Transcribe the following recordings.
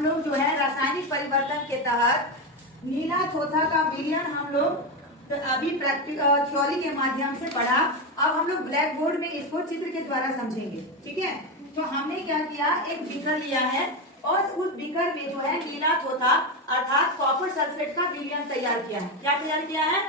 हम लोग जो है रासायनिक परिवर्तन के तहत नीला थोथा का विलयन हम लोग तो अभी प्रैक्टिकल थ्योरी के माध्यम से पढ़ा। अब हम लोग ब्लैक बोर्ड में इसको चित्र के द्वारा समझेंगे। ठीक है, तो हमने क्या किया, एक बीकर लिया है और उस बीकर में जो है नीला थोथा अर्थात कॉपर सल्फेट का विलयन तैयार किया है। क्या तैयार किया है?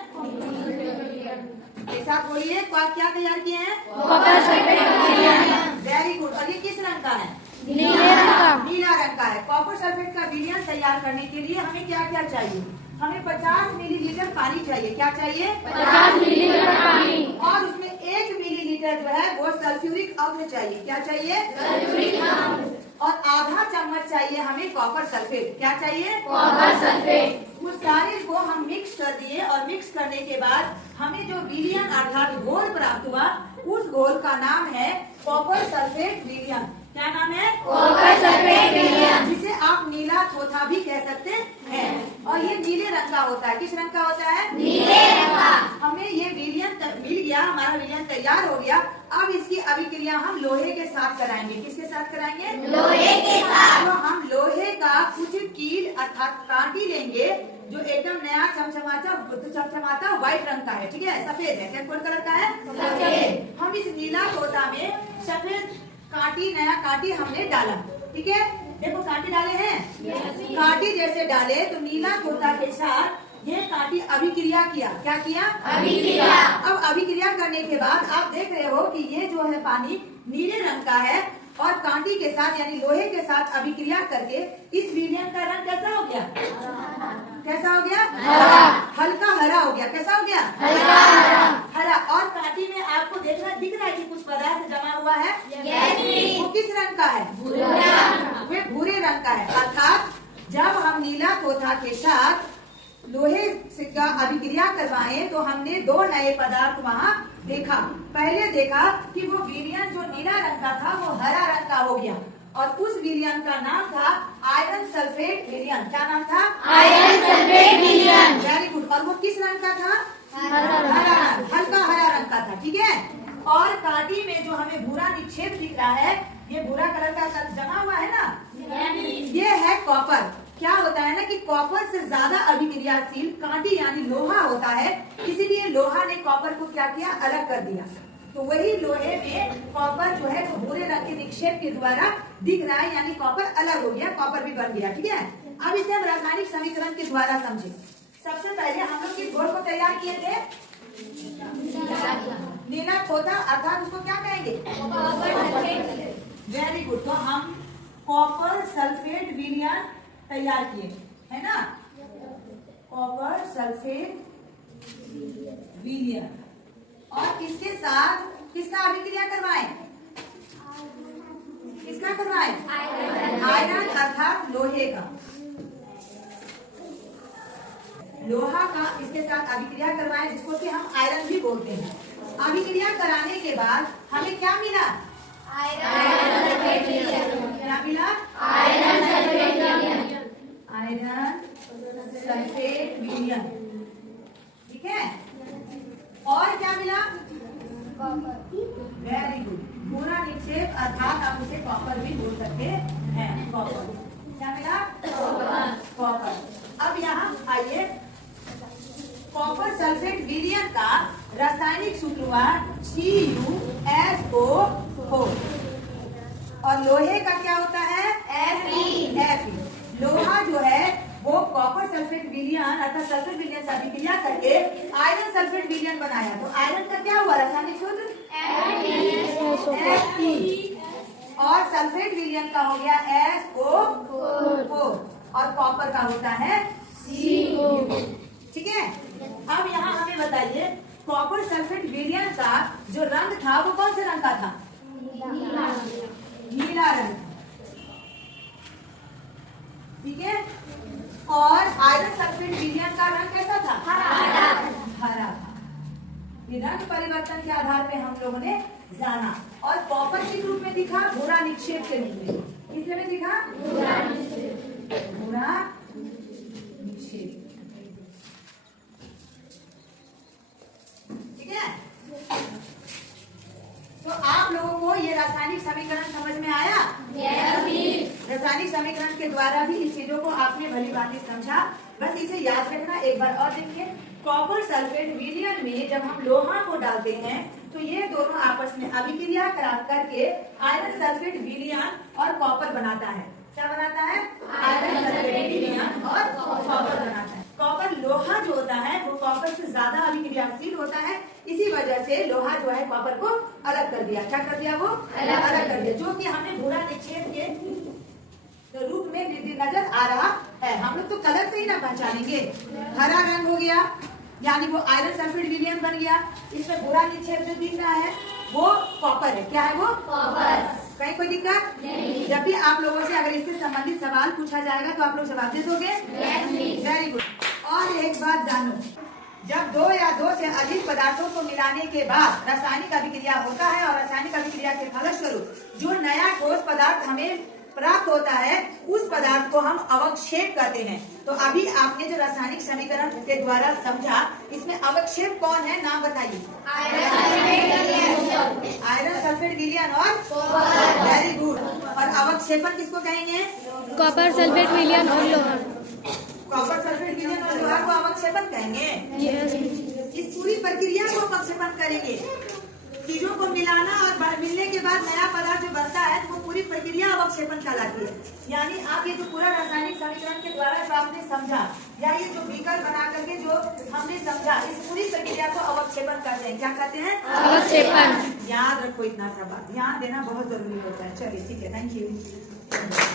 एक साथ बोलिए, क्या तैयार किए हैं? कॉपर सल्फेट का विलयन। Very good. और ये किस रंग का है? नीला रंग का है। कॉपर सल्फेट का विलयन तैयार करने के लिए हमें क्या क्या चाहिए? हमें 50 मिलीलीटर पानी चाहिए। क्या चाहिए? 50 मिलीलीटर पानी। और उसमें 1 मिलीलीटर जो है वो सल्फ्यूरिक अम्ल चाहिए। क्या चाहिए? सल्फ्यूरिक अम्ल। और आधा चम्मच चाहिए हमें कॉपर सल्फेट। क्या चाहिए? Copper sulphate. उस सारे को हम मिक्स कर दिए और मिक्स करने के बाद हमें जो विलयन अर्थात घोल प्राप्त हुआ, उस घोल का नाम है कॉपर सल्फेट विलयन। क्या नाम है? कॉपर सल्फेट विलयन, जिसे आप नीला थोथा भी कह सकते हैं। और ये नीले रंग का होता है। किस रंग का होता है? नीले रंग का। हमें ये विलयन मिल गया, हमारा विलयन तैयार हो गया। अब इसकी अभिक्रिया हम लोहे के साथ कराएंगे। किसके साथ कराएंगे? लोहे के साथ। तो हम लोहे का कुछ कील अर्थात कांटी लेंगे जो एकदम नया चमचमाता व्हाइट रंग का है। ठीक है, सफेद है। क्या कौन कलर का है? सफेद। हम इस नीला थोथा में सफेद नया कांटी हमने डाला। ठीक है, देखो कांटी डाले हैं। कांटी जैसे डाले तो नीला थोथा के साथ ये कांटी अभिक्रिया किया। क्या किया? अभिक्रिया। अब अभिक्रिया करने के बाद आप देख रहे हो कि ये जो है पानी नीले रंग का है और कांटी के साथ यानी लोहे के साथ अभिक्रिया करके इस विलयन का रंग कैसा हो गया? कैसा हो गया? हरा। हल्का हरा हो गया। कैसा हो गया? हल्का हरा। और कांटी में आपको दिख रहा है कि कुछ पदार्थ जमा हुआ है। वो किस रंग का है? वे भूरे रंग का है। अर्थात जब हम नीला थोथा के साथ लोहे का अभिक्रिया करवाए तो हमने 2 नए पदार्थ वहाँ देखा। पहले देखा कि वो विलयन जो नीला रंग का था वो हरा रंग का हो गया और उस विलयन का नाम था आयरन सल्फेट विलयन। क्या नाम था? आयरन सल्फेट विलयन। Very good. और वो किस रंग का था? हरा रंग। हल्का हरा रंग का था। ठीक है, और कांटी में जो हमें भूरा निक्षेप दिख रहा है, ये भूरा कलर का जमा हुआ है ना, ये है कॉपर। क्या होता है ना कि कॉपर से ज्यादा अभिक्रियाशील कांटी यानी लोहा होता है, इसीलिए लोहा ने कॉपर को क्या किया? अलग कर दिया। तो वही लोहे में कॉपर जो है वो भूरे रंग के निक्षेप के द्वारा दिख रहा है, यानी कॉपर अलग हो गया, कॉपर भी बन गया। ठीक है, अब इसे हम रासायनिक समीकरण के द्वारा समझे। सबसे पहले हम लोग किस घोल को तैयार किए थे? नीला थोथा अर्थात उसको क्या कहेंगे? Very good. तो हम कॉपर सल्फेट विलयन तैयार किए है ना, कॉपर सल्फेट विलयन। और इसके साथ किसका अभिक्रिया करवाएं? किसका करवाएं? आयरन अर्थात लोहे का। लोहा का इसके साथ अभिक्रिया करवाएं, जिसको कि हम आयरन भी बोलते हैं। अभिक्रिया कराने के बाद हमें क्या मिला? आयरन सल्फेट विलयन। क्या मिला? आयरन सल्फेट विलयन। आयरन सल्फेट विलयन। ठीक है, और क्या मिला? Very good. भूरा निक्षेप अर्थात आप उसे कॉपर भी बोल सकते हैं। कॉपर। क्या मिला? कॉपर। अब यहाँ आइए, कॉपर सल्फेट विलयन का रासायनिक सूत्र हुआ CuSO और लोहे का क्या होता है? Fe। लोहा जो है वो कॉपर सल्फेट विलयन अर्थात सल्फेट विलयन से अभिक्रिया करके आयरन सल्फेट विलयन बनाया। तो आयरन का क्या हुआ रासायनिक सूत्र? Fe। और सल्फेट विलयन का हो गया SO4 और कॉपर का होता है Cu। ठीक है, अब यहाँ हमें बताइए कॉपर सल्फेट विलयन का जो रंग था वो कौन से रंग का था? नीला रंग। ठीक है, और आयरन सल्फेट विलयन का रंग कैसा था? हरा था। ये रंग परिवर्तन के आधार पे हम लोगों ने जाना। और कॉपर किस रूप में दिखा? भूरा निक्षेप के रूप में। किस में दिखा? भूरा निक्षेप। ठीक है, तो आप लोगों को ये रासायनिक समीकरण समझ में आया? Yes, रासायनिक समीकरण के द्वारा द्वारा भी इन चीजों को आपने भली भांति समझा। बस इसे याद रखना। एक बार और देखिए, कॉपर सल्फेट विलयन में जब हम लोहा को डालते हैं तो ये दोनों आपस में अभिक्रिया करके आयरन सल्फेट विलयन और कॉपर बनाता है। क्या बनाता है? आयरन सल्फेट विलयन और कॉपर बनाता है। कॉपर लोहा जो होता है वो कॉपर से ज्यादा अभिक्रियाशील होता है, इसी वजह से लोहा जो है कॉपर को अलग कर दिया। क्या कर दिया? वो अलग कर दिया, जो कि हमें भूरा निक्षेप के रूप में नजर आ रहा है। हम लोग तो कलर से ही ना पहचानेंगे। हरा रंग हो गया यानी वो आयरन सल्फेट विलयन बन गया। इसमें भूरा निक्षेप जो दिख रहा है वो कॉपर है। क्या है वो? कॉपर। कहीं कोई दिक्कत नहीं। जब भी आप लोगों से अगर इससे संबंधित सवाल पूछा जाएगा तो आप लोग जवाब दे दोगे? Very good. और एक बात जानो, जब दो या दो से अधिक पदार्थों को मिलाने के बाद रासायनिक अभिक्रिया होता है और रासायनिक अभिक्रिया के फलस्वरूप जो नया ठोस पदार्थ हमें प्राप्त होता है उस पदार्थ को हम अवक्षेप कहते हैं। तो अभी आपने जो रासायनिक समीकरण के द्वारा समझा, इसमें अवक्षेप कौन है? नाम बताइए। आयरन सल्फेट विलयन और वेरी गुड। और अवक्षेपन किसको कहेंगे? कॉपर सल्फेट विलयन और लोहा। कॉपर सल्फेट विलयन और लोहा को अवक्षेपन कहेंगे। इस पूरी प्रक्रिया को अवक्षेपन करेंगे। चीजों को मिलाना और मिलने के बाद नया पदार्थ जो बनता है तो वो पूरी प्रक्रिया अवक्षेपन कहलाती है। यानी आप ये जो पूरा रासायनिक समीकरण के द्वारा जो आपने समझा या ये जो विकल्प बना करके जो हमने समझा, इस पूरी प्रक्रिया को अवक्षेपन कहते हैं। क्या कहते हैं? अवक्षेपन। याद रखो इतना सा बात, ध्यान देना बहुत जरूरी होता है। चलिए ठीक है, थैंक यू।